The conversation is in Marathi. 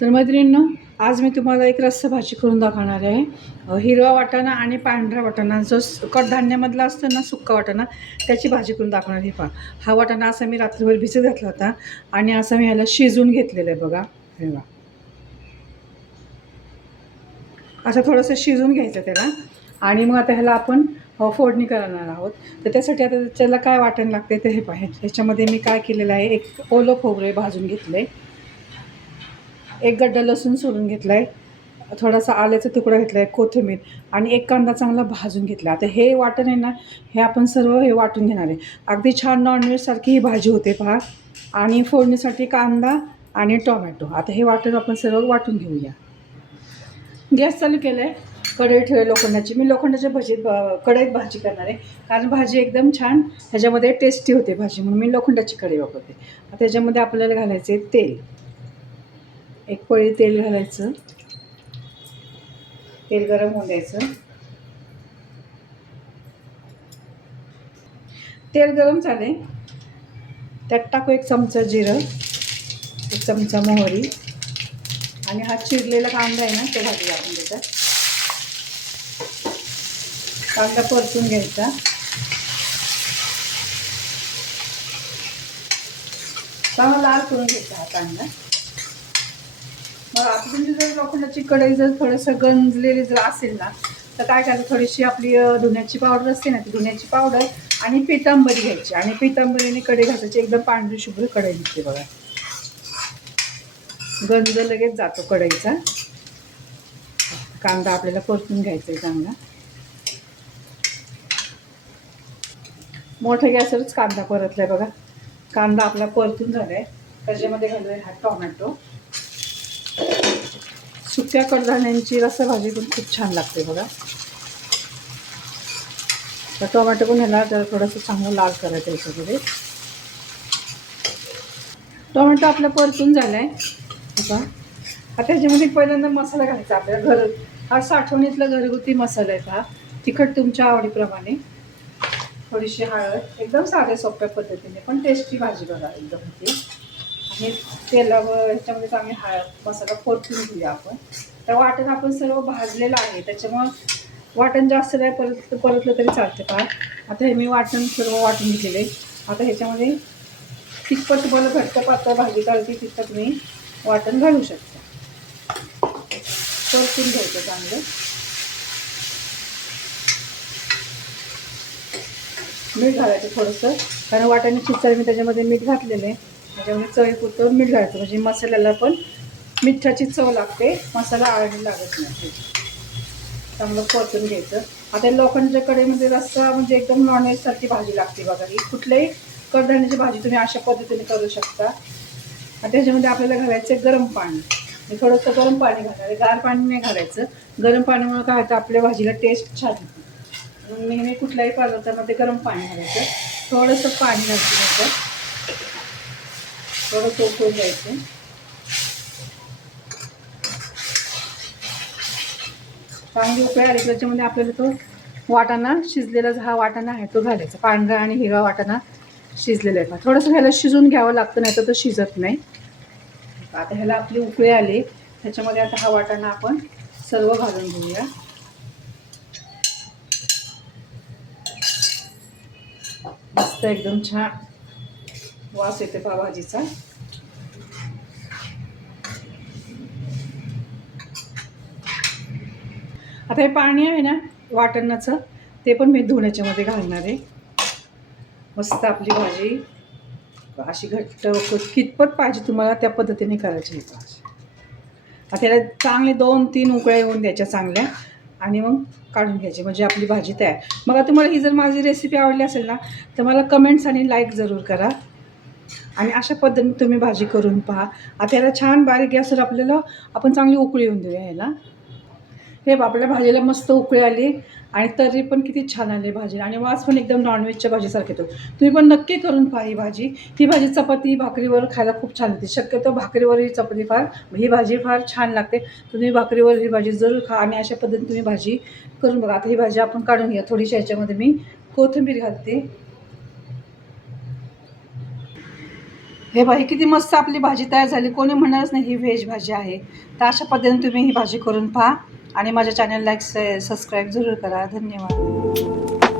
तर मैत्रिणींनो, आज मी तुम्हाला एक रस्सा भाजी करून दाखवणार आहे. हिरवा वाटाणा आणि पांढरा वाटाणा जो कडधान्यामधला असतो ना, सुक्का वाटाणा, त्याची भाजी करून दाखवणार आहे. पहा, हा वाटाणा असा मी रात्रभर भिजत घातला होता आणि असा मी ह्याला शिजवून घेतलेलं आहे बघा. हे बघा, असं थोडंसं शिजवून घ्यायचं त्याला. आणि मग आता ह्याला आपण फोडणी करणार आहोत. तर त्यासाठी आता त्याला काय वाटण लागते ते हे पहा. ह्याच्यामध्ये मी काय केलेलं आहे, एक ओलं खोबरे भाजून घेतलं आहे, एक गड्डा लसूण सोलून घेतला आहे, थोडासा आल्याचा तुकडा घेतला आहे, कोथिंबीर आणि एक कांदा चांगला भाजून घेतला. आता हे वाटण आहे ना, हे आपण सर्व हे वाटून घेणार आहे. अगदी छान नॉनव्हेजसारखी ही भाजी होते पहा. आणि फोडणीसाठी कांदा आणि टोमॅटो. आता हे वाटण आपण सर्व वाटून घेऊया. गॅस चालू केला आहे, कढई ठेवली लोखंडाची. मी लोखंडाच्या कढईत भाजी करणार आहे, कारण भाजी एकदम छान ह्याच्यामध्ये टेस्टी होते भाजी, म्हणून मी लोखंडाची कढई वापरते. आता त्याच्यामध्ये आपल्याला घालायचे तेल. एक पळी तेल घालायचं. तेल गरम होऊन द्यायचं. तेल गरम झाले, त्यात टाकू एक चमचा जिरं, एक चमचा मोहरी आणि हा चिरलेला कांदा आहे ना, तो भाजी आपण त्याच्यात. कांदा परतून घ्यायचा. चांगला लाल करून घ्यायचा हा कांदा. मग आपली जर लोखंडाची कढई जर थोडंसं गंजलेली जर असेल ना, तर काय करायचं, थोडीशी आपली धुण्याची पावडर असते ना, ती धुण्याची पावडर आणि पितांबरी घ्यायची आणि पितांबरीने कढई घासायची. एकदम पांढरी शुभ्र कढई निघते बघा. गंज लगेच जातो कढईचा. कांदा आपल्याला परतून घ्यायचा आहे चांगला. मोठ्या गॅसवरच कांदा परतलाय बघा. कांदा आपला परतून झालाय. त्याच्यामध्ये घालूया हा टोमॅटो. सुक्या कडधान्यांची रस्साभाजी पण खूप छान लागते बघा. तर टोमॅटो पण ह्याला जरा थोडंसं चांगलं लाल करायचं याच्यामध्ये. टोमॅटो आपला परतून झाला आहे बघा. आता ह्याच्यामध्ये पहिल्यांदा मसाला घालायचा आपल्या हा साठवणीतला घरगुती मसाला आहे हा. तिखट तुमच्या आवडीप्रमाणे. थोडीशी हळद, एकदम साध्या सोप्या पद्धतीने पण टेस्टी भाजी बघा एकदम ती. आणि तेलावर ह्याच्यामध्ये चांगली मसाला परतून घेऊया आपण. तर वाटण आपण सर्व भाजलेलं आहे, त्याच्यामुळं वाटण जास्त नाही परतलं तरी चालते पहा. आता हे मी वाटण सर्व वाटून घेतलेले. आता ह्याच्यामध्ये तिखट तुम्हाला घट्ट पातळ भाजी चालते तिखट तुम्ही वाटण घालू शकता. परतून घ्यायचं चांगलं. मीठ घालायचं थोडंसं, कारण वाटाणे शिजताना मी त्याच्यामध्ये मीठ घातलेलं आहे. त्याच्यामध्ये चवीपुरतं मीठ घालायचं, म्हणजे मसाल्याला पण मिठाची चव लागते, मसाला आळणी लागत नाही. चांगलं परतून घ्यायचं. आता लोखंडाच्या कढईमध्ये रस्सा म्हणजे एकदम नॉनव्हेजसारखी भाजी लागते बघा. ही कुठल्याही कडधान्याची भाजी तुम्ही अशा पद्धतीने करू शकता. आता त्याच्यामध्ये आपल्याला घालायचं गरम पाणी. मी थोडंसं गरम पाणी घालणार आहे, गार पाणी नाही घालायचं. गरम पाण्यामुळे काय होतं, आपल्या भाजीला टेस्ट छान येते. नेहमी कुठल्याही पदार्थामध्ये गरम पाणी घालायचं. थोडंसं पाणी घालायचं, थोडं उकळून द्यायचं. चांगली उकळी आली त्याच्यामध्ये आपल्याला तो वाटाणा शिजलेला हा वाटाणा आहे तो घालायचा. पांढरा आणि हिरवा वाटाणा शिजलेला आहे. थोडंसं ह्याला शिजून घ्यावं लागतं, नाही तर तो शिजत नाही. आता ह्याला आपली उकळी आली, त्याच्यामध्ये आता हा वाटाणा आपण सर्व घालून घेऊया. मस्त एकदम छान वास येते पावभाजीचा. आता हे पाणी आहे ना वाटणाचं, ते पण मी धुण्याच्यामध्ये घालणार आहे. मस्त आपली भाजी अशी घट्ट कितपत पाहिजे तुम्हाला त्या पद्धतीने करायची आहे भाजी. आता त्याला चांगले 2-3 उकळ्या येऊन द्यायच्या चांगल्या, आणि मग काढून घ्यायची, म्हणजे आपली भाजी तयार. मग तुम्हाला ही जर माझी रेसिपी आवडली असेल ना, तर मला कमेंट्स आणि लाईक जरूर करा. आणि अशा पद्धतीने तुम्ही भाजी करून पहा. आता याला छान बारीक गॅसवर आपल्याला आपण चांगली उकळी येऊन देऊया ह्याला. हे आपल्या भाजीला मस्त उकळी आली आणि तर्री पण किती छान आली भाजी, आणि वास पण एकदम नॉनव्हेजच्या भाजीसारखं येतो. तुम्ही पण नक्की करून पहा ही भाजी. ही भाजी चपाती भाकरीवर खायला खूप छान होते. शक्यतो भाकरीवर ही ही भाजी फार छान लागते. तुम्ही भाकरीवर ही भाजी जरूर खा आणि अशा पद्धतीने तुम्ही भाजी करून बघा. आता ही भाजी आपण काढून घ्या. थोडीशी ह्याच्यामध्ये मी कोथिंबीर घालते. हे बाई किती मस्त आपली भाजी तयार झाली. कोणी म्हणणारच नाही ही व्हेज भाजी आहे. तर अशा पद्धतीने तुम्ही ही भाजी करून पहा आणि माझ्या चॅनल लाईक सबस्क्राईब जरूर करा. धन्यवाद.